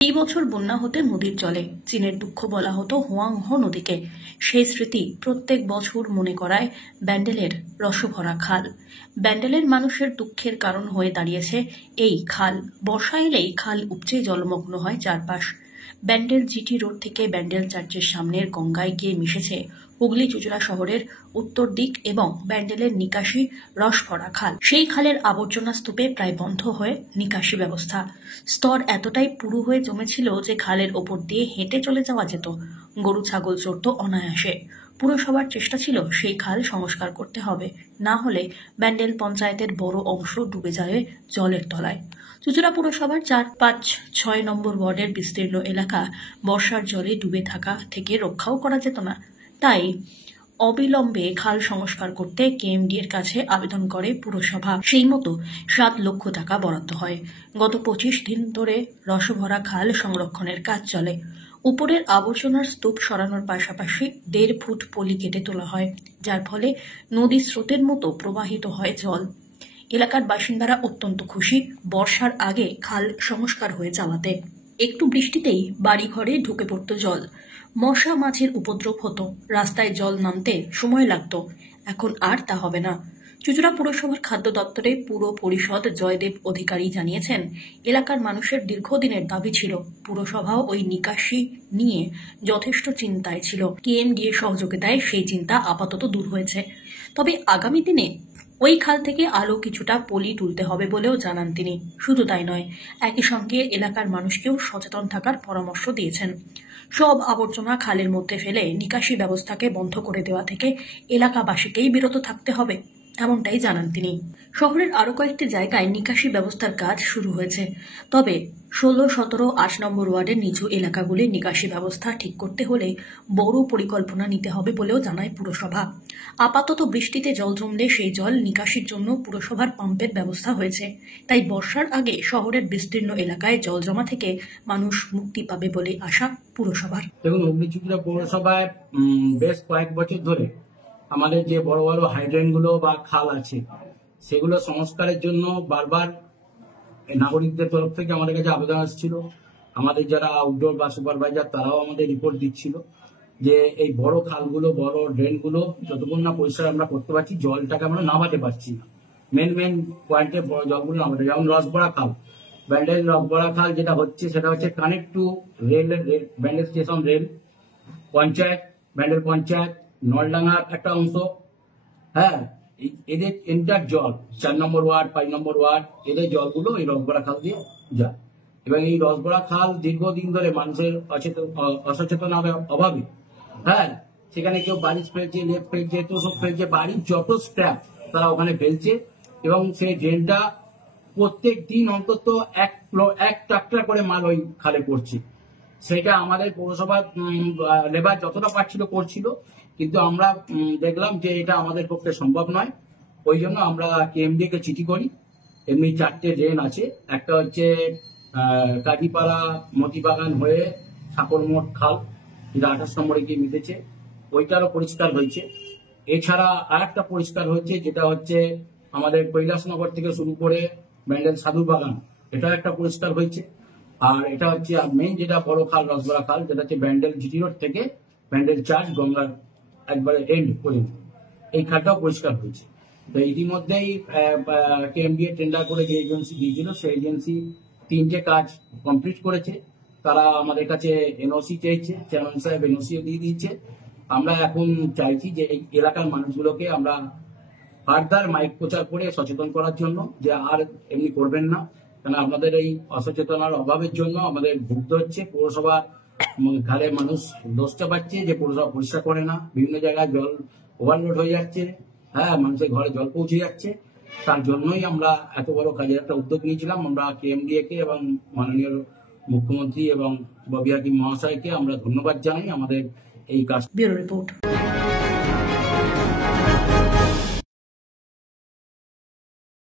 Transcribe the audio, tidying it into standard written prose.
এই বছর বন্যা হতে নদীর জলে চীনের দুঃখ বলা হতো হুয়াংহো নদীকে। সেই স্মৃতি প্রত্যেক বছর মনে করায় ব্যান্ডেলের রসভরা খাল। ব্যান্ডেলের মানুষের দুঃখের কারণ হয়ে দাঁড়িয়েছে এই খাল। বর্ষা এলেই খাল উপচে জলমগ্ন হয় চারপাশ। ব্যান্ডেল জিটি রোড থেকে ব্যান্ডেল চার্চের সামনের গঙ্গায় গিয়ে মিশেছে হুগলি চুঁচুড়া শহরের উত্তর দিক এবং ব্যান্ডেলের নিকাশি রসভরা খাল। সেই খালের আবর্জনা স্তূপে প্রায় বন্ধ হয়ে নিকাশি ব্যবস্থা। স্তর এতটাই পুরু হয়ে জমেছিল যে খালের ওপর দিয়ে হেঁটে চলে যাওয়া যেত। গরু ছাগল চড়ত অনায়াসে। পুরসভার চেষ্টা ছিল সেই খাল সংস্কার করতে হবে, না হলে ব্যান্ডেল পঞ্চায়েতের বড় অংশ ডুবে যাবে জলের তলায়। চুঁচুড়া পুরসভার 4, 5, 6 নম্বর ওয়ার্ডের বিস্তীর্ণ এলাকা বর্ষার জলে ডুবে থাকা থেকে রক্ষাও করা যেত না। তাই অবিলম্বে খাল সংস্কার করতে কেএমডি এর কাছে আবেদন করে পুরসভা। সেই মতো 7 লক্ষ টাকা বরাদ্দ হয়। গত 25 দিন ধরে রসভরা খাল সংরক্ষণের কাজ চলে। উপরের আবর্জনার স্তূপ সরানোর পাশাপাশি 1.5 ফুট পলি কেটে তোলা হয়, যার ফলে নদী স্রোতের মতো প্রবাহিত হয় জল। এলাকার বাসিন্দারা অত্যন্ত খুশি বর্ষার আগে খাল সংস্কার হয়ে যাওয়াতে। একটু বৃষ্টিতেই বাড়িঘরে ঢুকে পড়ত জল। মশা মাছির উপদ্রব হতো, রাস্তায় জল নামতে সময় লাগত। এখন আর তা হবে না। চুঁচুড়া পুরসভার খাদ্য দপ্তরে পুর পরিষদ জয়দেব অধিকারী জানিয়েছেন, এলাকার মানুষের দীর্ঘদিনের দাবি ছিল। পুরসভাও ওই নিকাশি নিয়ে যথেষ্ট চিন্তায় ছিল। কেএমডি এর সহযোগিতায় সেই চিন্তা আপাতত দূর হয়েছে। তবে আগামী দিনে ওই খাল থেকে আলো কিছুটা পলি তুলতে হবে বলেও জানান তিনি। শুধু তাই নয়, একই সঙ্গে এলাকার মানুষকেও সচেতন থাকার পরামর্শ দিয়েছেন। সব আবর্জনা খালের মধ্যে ফেলে নিকাশি ব্যবস্থাকে বন্ধ করে দেওয়া থেকে এলাকাবাসীকেই বিরত থাকতে হবে, এমনটাই জানান তিনি। শহরের আরও কয়েকটি জায়গায় নিকাশি ব্যবস্থার কাজ শুরু হয়েছে। তবে 16, 17, 8 নম্বর ওয়ার্ডের নিচু এলাকাগুলির নিকাশি ব্যবস্থা ঠিক করতে হলে বড় পরিকল্পনা নিতে হবে বলেও জানায় পুরসভা। আপাতত বৃষ্টিতে জল জমলে সেই জল নিকাশির জন্য পুরসভার পাম্পের ব্যবস্থা হয়েছে। তাই বর্ষার আগে শহরের বিস্তীর্ণ এলাকায় জল জমা থেকে মানুষ মুক্তি পাবে বলে আশা পুরসভার। দেখুন, হুগলি চুঁচুড়া পৌরসভায় বেশ কয়েক বছর ধরে আমাদের যে বড় বড় হাইড্রেন গুলো বা খাল আছে সেগুলো সংস্কারের জন্য বারবার নাগরিকদের তরফ থেকে আমাদের কাছে আবেদন আসছিল। আমাদের যারা আউটডোর বা সুপারভাইজার তারাও আমাদের রিপোর্ট দিচ্ছিল যে এই বড় খালগুলো, বড় ড্রেনগুলো যতক্ষণ না পরিষ্কার আমরা করতে পারছি, জলটাকে আমরা নামাতে পারছি না। মেন পয়েন্টে বড় জলগুলো নামাতে, যেমন রসবড়া খাল, ব্যান্ডেল রসবড়া খাল যেটা হচ্ছে সেটা হচ্ছে connect to rail, Bandel station rail, panchayat, Bandel panchayat, নলডাঙ্গার একটা অংশ। হ্যাঁ, এদের এন্টার জল 4 নম্বর ওয়ার্ড, 5 নম্বর ওয়ার্ড, এদের জলগুলো এই রসবড়া খাল দিয়ে যায়। এবং এই রসবড়া খাল দীর্ঘদিন ধরে মানুষের অসচেতনতার অভাবে, হ্যাঁ, সেখানে কেউ বাড়ি ফেলছে, লেপ ফেলছে, তোষক ফেলছে, বাড়ির যত স্ক্র্যাপ তারা ওখানে ফেলছে। এবং সেই ড্রেনটা প্রত্যেক দিন অন্তত 1 ট্রাক্টর করে মাল ওই খালে পড়ছে। সেটা আমাদের পৌরসভার লেবার যতটা পারছিল করছিল, কিন্তু আমরা দেখলাম যে এটা আমাদের পক্ষে সম্ভব নয়। ওই জন্য আমরা কেএমডি কে চিঠি করি। এমনি 4টে ড্রেন আছে। একটা হচ্ছে কাজীপাড়া মতিবাগান হয়ে ঠাকুরমোট খাল, যেটা 28 নম্বরে গিয়ে মিশেছে, ওইটারও পরিষ্কার হয়েছে। এছাড়া আর একটা পরিষ্কার হয়েছে, যেটা হচ্ছে আমাদের কৈলাসনগর থেকে শুরু করে ব্যান্ডেল সাধু বাগান, এটা একটা পরিষ্কার হয়েছে। আর এটা হচ্ছে মেইন যেটা বড় খাল, রসবড়া খাল, যেটা হচ্ছে ব্যান্ডেল জিটি রোড থেকে ব্যান্ডেল চার্চ গঙ্গার একবারে এন্ড পর্যন্ত, এই খালটাও পরিষ্কার হয়েছে। তো ইতিমধ্যেই কেএমডি টেন্ডার করে যে এজেন্সি দিয়েছিল, সেই এজেন্সি 3টে কাজ কমপ্লিট করেছে। তারা আমাদের কাছে এনওসি চেয়েছে, চেয়ারম্যান সাহেব এনওসিও দিয়ে দিয়েছে। আমরা এখন চাইছি যে এই এলাকার মানুষগুলোকে আমরা ফার্দার মাইক প্রচার করে সচেতন করার জন্য, যে আর এমনি করবেন না, কারণ আপনাদের এই অসচেতনার অভাবের জন্য আমাদের ভুগতে হচ্ছে। পৌরসভা ঘাড়ে মানুষ দোষটা পাচ্ছে যে পৌরসভা পরিষ্কার করে না, বিভিন্ন জায়গায় জল ওভারলোড হয়ে যাচ্ছে, হ্যাঁ, মানুষের ঘরে জল পৌঁছে যাচ্ছে। তার জন্যই আমরা এত বড় কাজের একটা উদ্যোগ নিয়েছিলাম। আমরা কেএমডিএ কে এবং মাননীয় মুখ্যমন্ত্রী এবং ববি হাকিম মহাশয়কে আমরা ধন্যবাদ জানাই আমাদের এই কাজ। Bureau report.